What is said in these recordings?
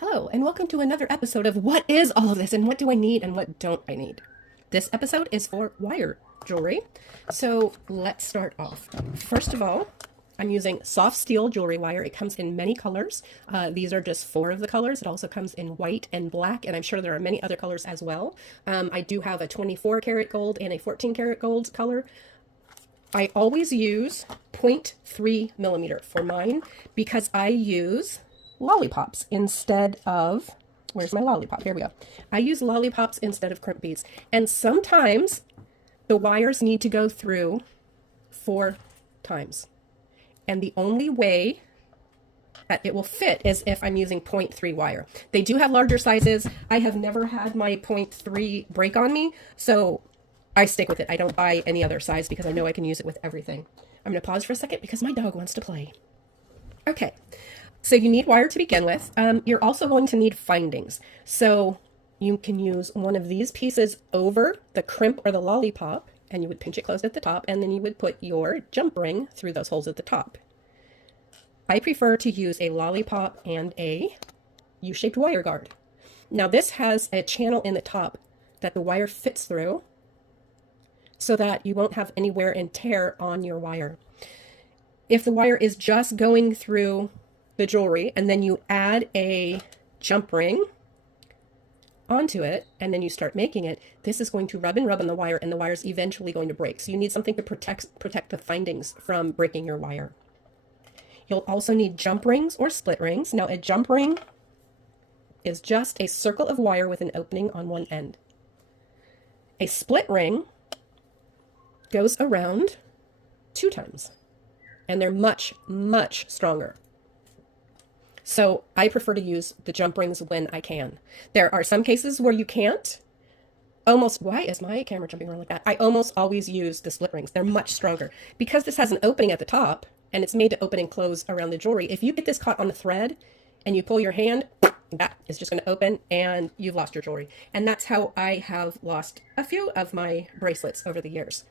Hello, and welcome to another episode of What is all of this and what do I need and what don't I need? This episode is for wire jewelry. So let's start off. First of all, I'm using soft steel jewelry wire. It comes in many colors. These are just 4 of the colors. It also comes in white and black, and I'm sure there are many other colors as well. I do have a 24 karat gold and a 14 karat gold color. I always use 0.3 millimeter for mine because I use lollipops instead of, where's my lollipop? Here we go. I use lollipops instead of crimp beads. And sometimes the wires need to go through 4 times. And the only way that it will fit is if I'm using 0.3 wire. They do have larger sizes. I have never had my 0.3 break on me, so I stick with it. I don't buy any other size because I know I can use it with everything. I'm going to pause for a second because my dog wants to play. Okay. So you need wire to begin with. You're also going to need findings. So you can use one of these pieces over the crimp or the lollipop, and you would pinch it closed at the top, and then you would put your jump ring through those holes at the top. I prefer to use a lollipop and a U-shaped wire guard. Now this has a channel in the top that the wire fits through so that you won't have any wear and tear on your wire. If the wire is just going through the jewelry and then you add a jump ring onto it and then you start making it, this is going to rub and rub on the wire and the wire is eventually going to break. So you need something to protect the findings from breaking your wire. You'll also need jump rings or split rings. Now a jump ring is just a circle of wire with an opening on one end. A split ring goes around 2 times and they're much, much stronger. So I prefer to use the jump rings when I can. There are some cases where you can't. Why is my camera jumping around like that? I almost always use the split rings. They're much stronger. Because this has an opening at the top, and it's made to open and close around the jewelry, if you get this caught on the thread, and you pull your hand, that is just going to open, and you've lost your jewelry. And that's how I have lost a few of my bracelets over the years.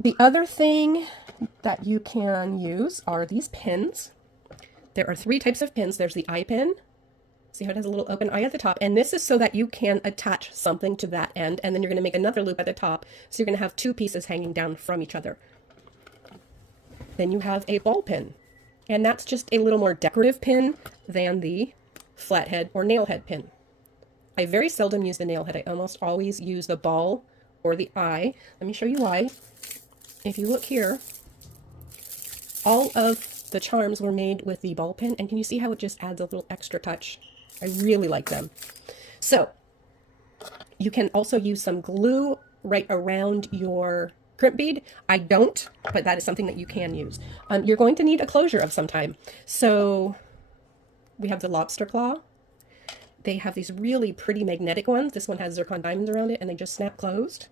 The other thing that you can use are these pins. There are 3 types of pins. There's the eye pin. See how it has a little open eye at the top? And this is so that you can attach something to that end, and then you're going to make another loop at the top. So you're going to have 2 pieces hanging down from each other. Then you have a ball pin. And that's just a little more decorative pin than the flathead or nail head pin. I very seldom use the nail head. I almost always use the ball or the eye. Let me show you why. If you look here, all of the charms were made with the ball pin, and can you see how it just adds a little extra touch? I really like them. So you can also use some glue right around your crimp bead. I don't, but that is something that you can use. You're going to need a closure of some time. So we have the lobster claw. They have these really pretty magnetic ones. This one has zircon diamonds around it, and they just snap closed.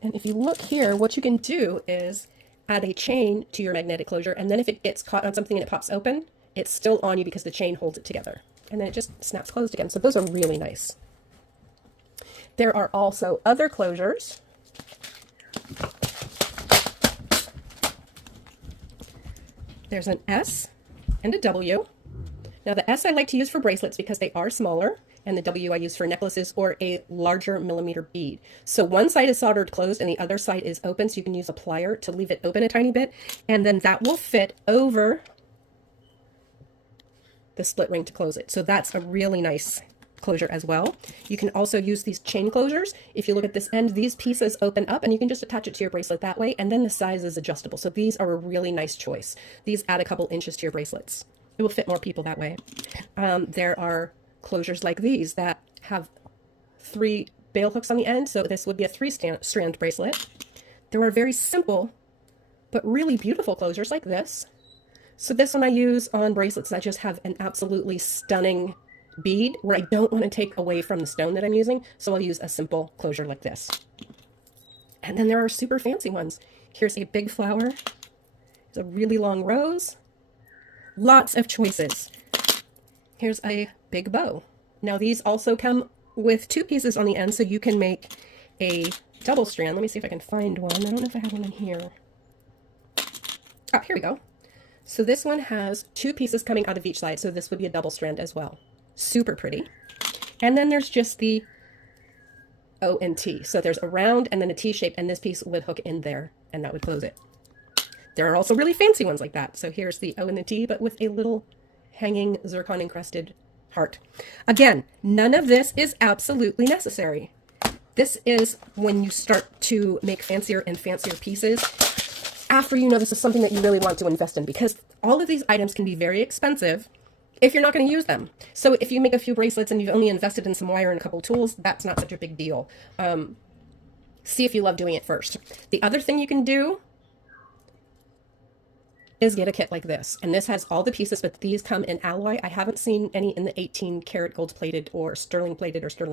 And if you look here, what you can do is add a chain to your magnetic closure, and then if it gets caught on something and it pops open, it's still on you because the chain holds it together. And then it just snaps closed again. So those are really nice. There are also other closures. There's an S and a W. Now the S I like to use for bracelets because they are smaller, and the W I use for necklaces or a larger millimeter bead. So one side is soldered closed and the other side is open, so you can use a plier to leave it open a tiny bit, and then that will fit over the split ring to close it. So that's a really nice closure as well. You can also use these chain closures. If you look at this end, these pieces open up and you can just attach it to your bracelet that way, and then the size is adjustable. So these are a really nice choice. These add a couple inches to your bracelets. It will fit more people that way. There are closures like these that have 3 bail hooks on the end, so this would be a 3-strand bracelet. There are very simple but really beautiful closures like this. So this one I use on bracelets that just have an absolutely stunning bead where I don't want to take away from the stone that I'm using, so I'll use a simple closure like this. And then there are super fancy ones. Here's a big flower. It's a really long rose. Lots of choices. Here's a big bow. Now these also come with 2 pieces on the end, so you can make a double strand. Let me see if I can find one. I don't know if I have one in here. Oh, here we go. So this one has 2 pieces coming out of each side, so this would be a double strand as well. Super pretty. And then there's just the O and T. So there's a round and then a T shape, and this piece would hook in there, and that would close it. There are also really fancy ones like that. So here's the O and the T, but with a little hanging zircon encrusted heart. Again, none of this is absolutely necessary. This is when you start to make fancier and fancier pieces after you know this is something that you really want to invest in, because all of these items can be very expensive if you're not going to use them. So if you make a few bracelets and you've only invested in some wire and a couple tools, that's not such a big deal. See if you love doing it first. The other thing you can do is get a kit like this. And this has all the pieces, but these come in alloy. I haven't seen any in the 18 karat gold plated or sterling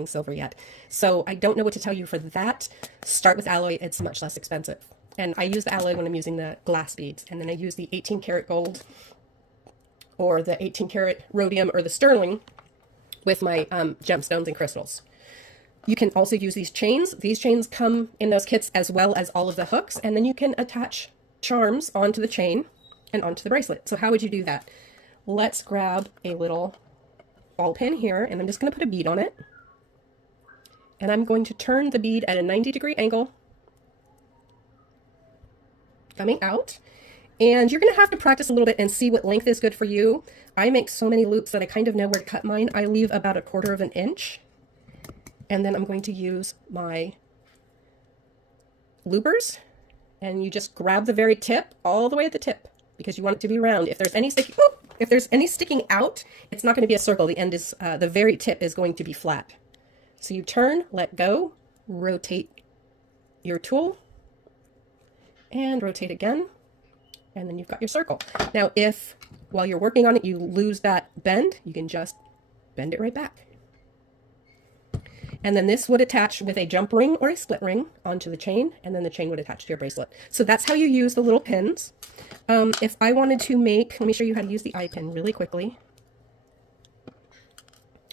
silver yet. So I don't know what to tell you for that. Start with alloy. It's much less expensive. And I use the alloy when I'm using the glass beads. And then I use the 18 karat gold or the 18 karat rhodium or the sterling with my gemstones and crystals. You can also use these chains. These chains come in those kits as well as all of the hooks. And then you can attach charms onto the chain and onto the bracelet. So how would you do that? Let's grab a little ball pin here, and I'm just going to put a bead on it. And I'm going to turn the bead at a 90-degree angle, coming out. And you're going to have to practice a little bit and see what length is good for you. I make so many loops that I kind of know where to cut mine. I leave about 1/4 of an inch. And then I'm going to use my loopers, and you just grab the very tip all the way at the tip, because you want it to be round. If there's any sticking out, it's not going to be a circle. The end is the very tip is going to be flat. So you turn, let go, rotate your tool, and rotate again, and then you've got your circle. Now, if while you're working on it you lose that bend, you can just bend it right back. And then this would attach with a jump ring or a split ring onto the chain, and then the chain would attach to your bracelet. So that's how you use the little pins. If I wanted to make, let me show you how to use the eye pin really quickly.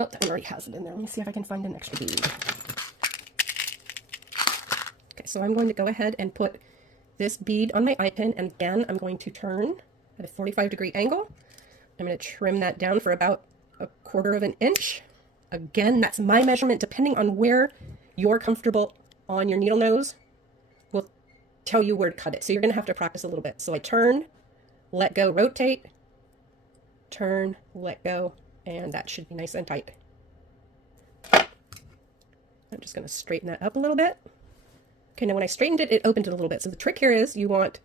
Oh, that one already has it in there. Let me see if I can find an extra bead. Okay, so I'm going to go ahead and put this bead on my eye pin, and again, I'm going to turn at a 45-degree angle. I'm going to trim that down for about 1/4 of an inch. Again, that's my measurement. Depending on where you're comfortable on your needle nose will tell you where to cut it. So you're going to have to practice a little bit. So I turn, let go, rotate, turn, let go, and that should be nice and tight. I'm just going to straighten that up a little bit. Okay, now when I straightened it, it opened it a little bit. So the trick here is you want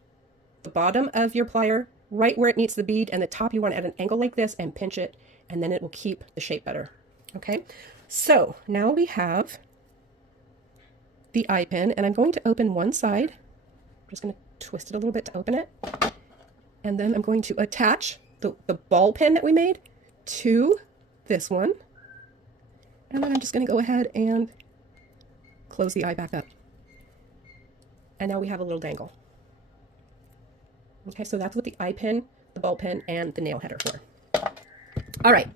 the bottom of your plier right where it meets the bead, and the top you want at an angle like this, and pinch it, and then it will keep the shape better. Okay, so now we have the eye pin, and I'm going to open one side. I'm just going to twist it a little bit to open it. And then I'm going to attach the ball pin that we made to this one. And then I'm just going to go ahead and close the eye back up. And now we have a little dangle. Okay, so that's what the eye pin, the ball pin, and the nail head are for. All right.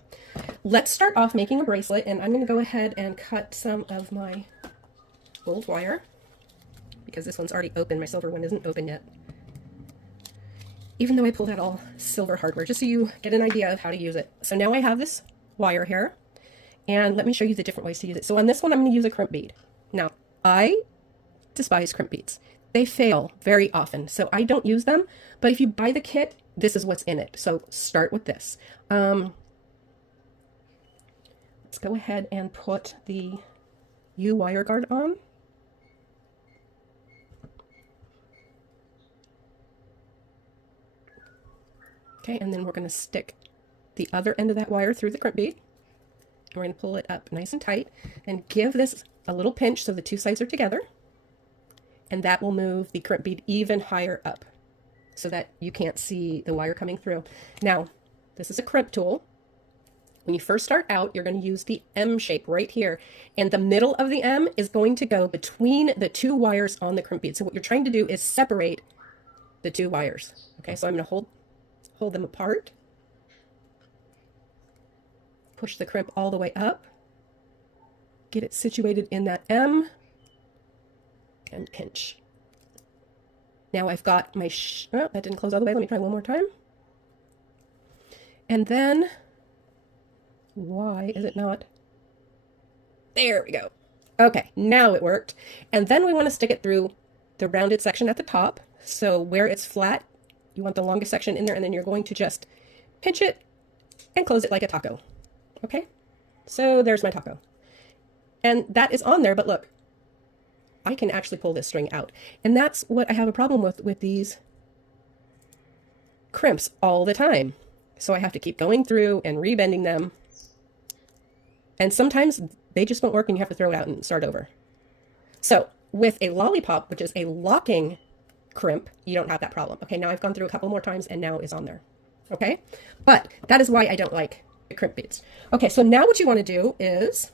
Let's start off making a bracelet, and I'm going to go ahead and cut some of my gold wire, because this one's already open. My silver one isn't open yet, even though I pulled out all silver hardware, just so you get an idea of how to use it. So now I have this wire here, and let me show you the different ways to use it. So on this one, I'm going to use a crimp bead. Now, I despise crimp beads. They fail very often, so I don't use them, but if you buy the kit, this is what's in it. So start with this. Let's go ahead and put the U wire guard on. Okay, and then we're going to stick the other end of that wire through the crimp bead. And we're going to pull it up nice and tight and give this a little pinch so the two sides are together. And that will move the crimp bead even higher up so that you can't see the wire coming through. Now, this is a crimp tool. When you first start out, you're going to use the M shape right here. And the middle of the M is going to go between the two wires on the crimp bead. So what you're trying to do is separate the two wires. Okay, so I'm going to hold them apart. Push the crimp all the way up. Get it situated in that M. And pinch. Now I've got my, oh, that didn't close all the way. Let me try one more time. And then, why is it not? There we go. Okay, now it worked. And then we want to stick it through the rounded section at the top. So where it's flat, you want the longest section in there, and then you're going to just pinch it and close it like a taco. Okay? So there's my taco. And that is on there, but look, I can actually pull this string out. And that's what I have a problem with these crimps all the time. So I have to keep going through and rebending them. And sometimes they just won't work and you have to throw it out and start over. So with a lollipop, which is a locking crimp, you don't have that problem. Okay, now I've gone through a couple more times and now it's on there. Okay, but that is why I don't like the crimp beads. Okay, so now what you want to do is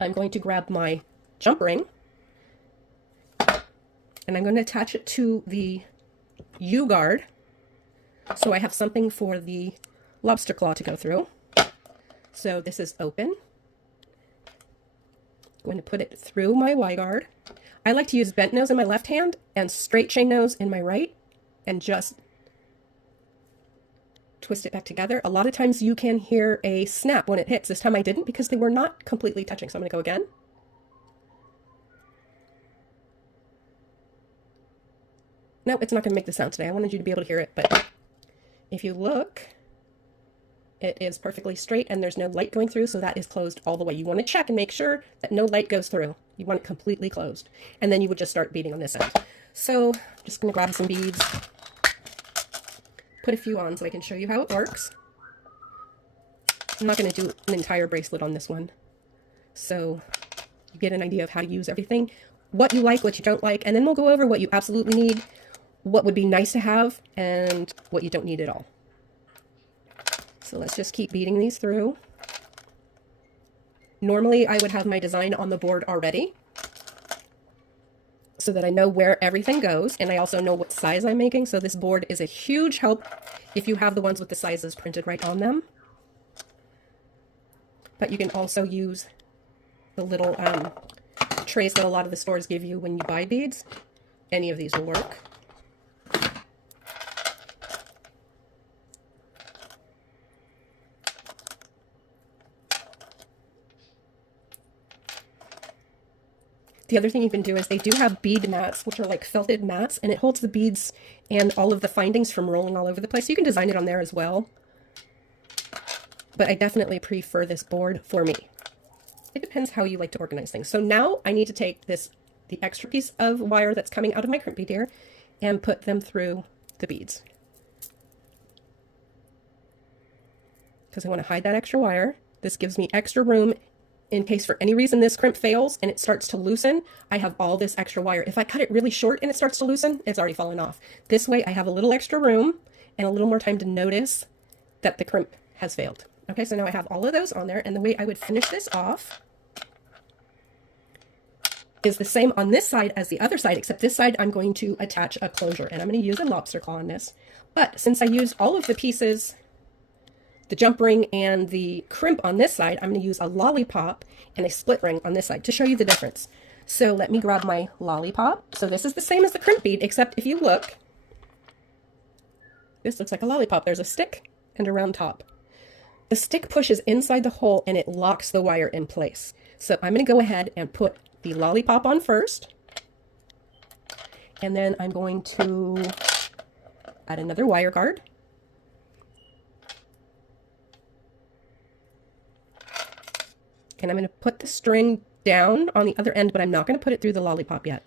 I'm going to grab my jump ring and I'm going to attach it to the U-guard so I have something for the lobster claw to go through. So this is open. I'm going to put it through my Y-guard. I like to use bent nose in my left hand and straight chain nose in my right and just twist it back together. A lot of times you can hear a snap when it hits. This time I didn't because they were not completely touching. So I'm going to go again. No, it's not going to make the sound today. I wanted you to be able to hear it, but if you look, it is perfectly straight and there's no light going through, so that is closed all the way. You want to check and make sure that no light goes through. You want it completely closed. And then you would just start beading on this end. So I'm just going to grab some beads, put a few on so I can show you how it works. I'm not going to do an entire bracelet on this one. So you get an idea of how to use everything, what you like, what you don't like, and then we'll go over what you absolutely need, what would be nice to have, and what you don't need at all. So let's just keep beading these through. Normally I would have my design on the board already so that I know where everything goes, and I also know what size I'm making. So this board is a huge help if you have the ones with the sizes printed right on them. But you can also use the little trays that a lot of the stores give you when you buy beads. Any of these will work. The other thing you can do is they do have bead mats, which are like felted mats, and it holds the beads and all of the findings from rolling all over the place. So you can design it on there as well. But I definitely prefer this board for me. It depends how you like to organize things. So now I need to take the extra piece of wire that's coming out of my crimp bead here and put them through the beads. Because I want to hide that extra wire. This gives me extra room in case for any reason this crimp fails and it starts to loosen. I have all this extra wire. If I cut it really short and it starts to loosen, it's already fallen off. This way I have a little extra room and a little more time to notice that the crimp has failed. Okay, so now I have all of those on there, and the way I would finish this off is the same on this side as the other side, except this side I'm going to attach a closure, and I'm going to use a lobster claw on this. But since I used all of the pieces, the jump ring and the crimp on this side, I'm going to use a lollipop and a split ring on this side to show you the difference. So let me grab my lollipop. So this is the same as the crimp bead, except if you look, this looks like a lollipop. There's a stick and a round top. The stick pushes inside the hole and it locks the wire in place. So I'm going to go ahead and put the lollipop on first. And then I'm going to add another wire guard. And I'm going to put the string down on the other end, but I'm not going to put it through the lollipop yet.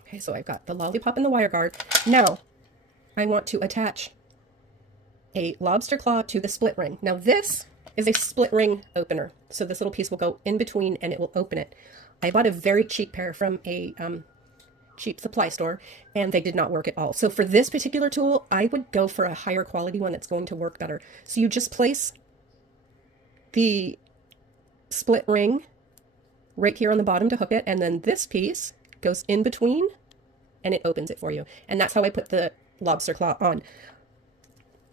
Okay, so I've got the lollipop and the wire guard. Now, I want to attach a lobster claw to the split ring. Now this is a split ring opener. So this little piece will go in between and it will open it. I bought a very cheap pair from a cheap supply store and they did not work at all. So for this particular tool, I would go for a higher quality one that's going to work better. So you just place the split ring right here on the bottom to hook it, and then this piece goes in between and it opens it for you. And that's how I put the lobster claw on.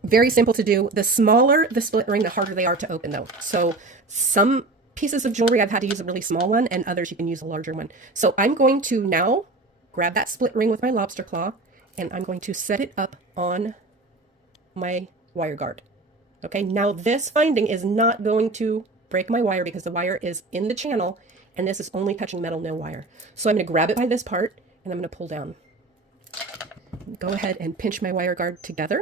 Very simple to do. The smaller the split ring, the harder they are to open though. So some pieces of jewelry I've had to use a really small one, and others you can use a larger one. So I'm going to now grab that split ring with my lobster claw and I'm going to set it up on my wire guard. Okay, now this finding is not going to break my wire because the wire is in the channel and this is only touching metal, no wire. So I'm going to grab it by this part and I'm going to pull down. Go ahead and pinch my wire guard together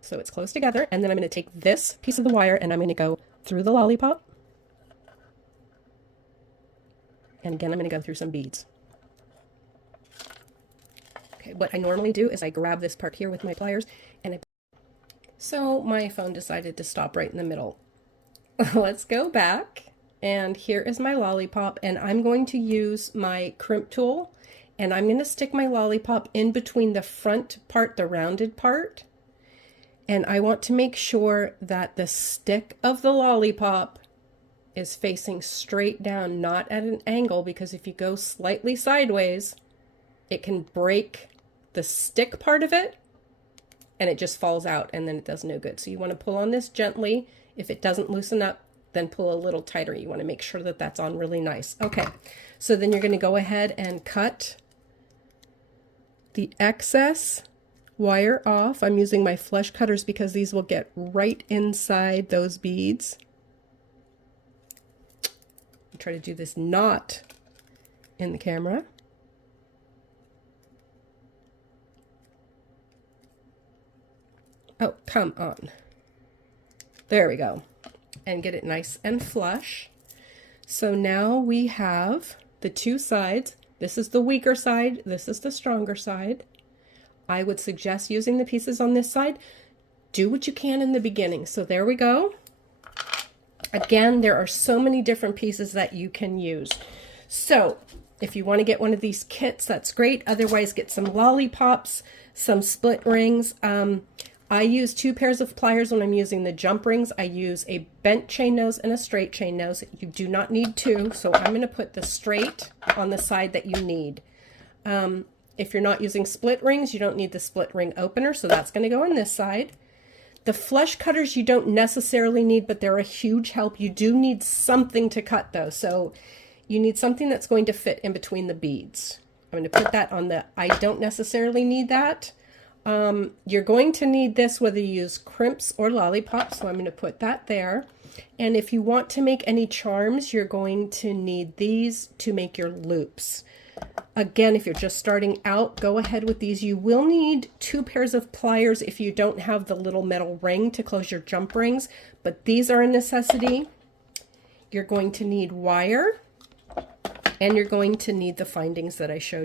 so it's close together, and then I'm going to take this piece of the wire and I'm going to go through the lollipop, and again I'm going to go through some beads. Okay, what I normally do is I grab this part here with my pliers and so my phone decided to stop right in the middle. Let's go back, and here is my lollipop, and I'm going to use my crimp tool and I'm going to stick my lollipop in between the front part, the rounded part, and I want to make sure that the stick of the lollipop is facing straight down, not at an angle, because if you go slightly sideways, it can break the stick part of it and it just falls out and then it does no good. So you want to pull on this gently. If it doesn't loosen up, then pull a little tighter. You want to make sure that that's on really nice. Okay, so then you're going to go ahead and cut the excess wire off. I'm using my flush cutters because these will get right inside those beads. I'll try to do this not in the camera. Oh, come on. There we go. And get it nice and flush. So now we have the two sides. This is the weaker side. This is the stronger side. I would suggest using the pieces on this side. Do what you can in the beginning. So there we go. Again, there are so many different pieces that you can use. So if you want to get one of these kits, that's great. Otherwise, get some lollipops, some split rings. I use 2 pairs of pliers when I'm using the jump rings. I use a bent chain nose and a straight chain nose. You do not need 2, so I'm going to put the straight on the side that you need. If you're not using split rings, you don't need the split ring opener, so that's going to go on this side. The flush cutters you don't necessarily need, but they're a huge help. You do need something to cut though, so you need something that's going to fit in between the beads. I'm going to put that on the I don't necessarily need that. You're going to need this whether you use crimps or lollipops, so I'm going to put that there. And if you want to make any charms, you're going to need these to make your loops. Again, if you're just starting out, go ahead with these. You will need 2 pairs of pliers if you don't have the little metal ring to close your jump rings, but these are a necessity. You're going to need wire, and you're going to need the findings that I showed you.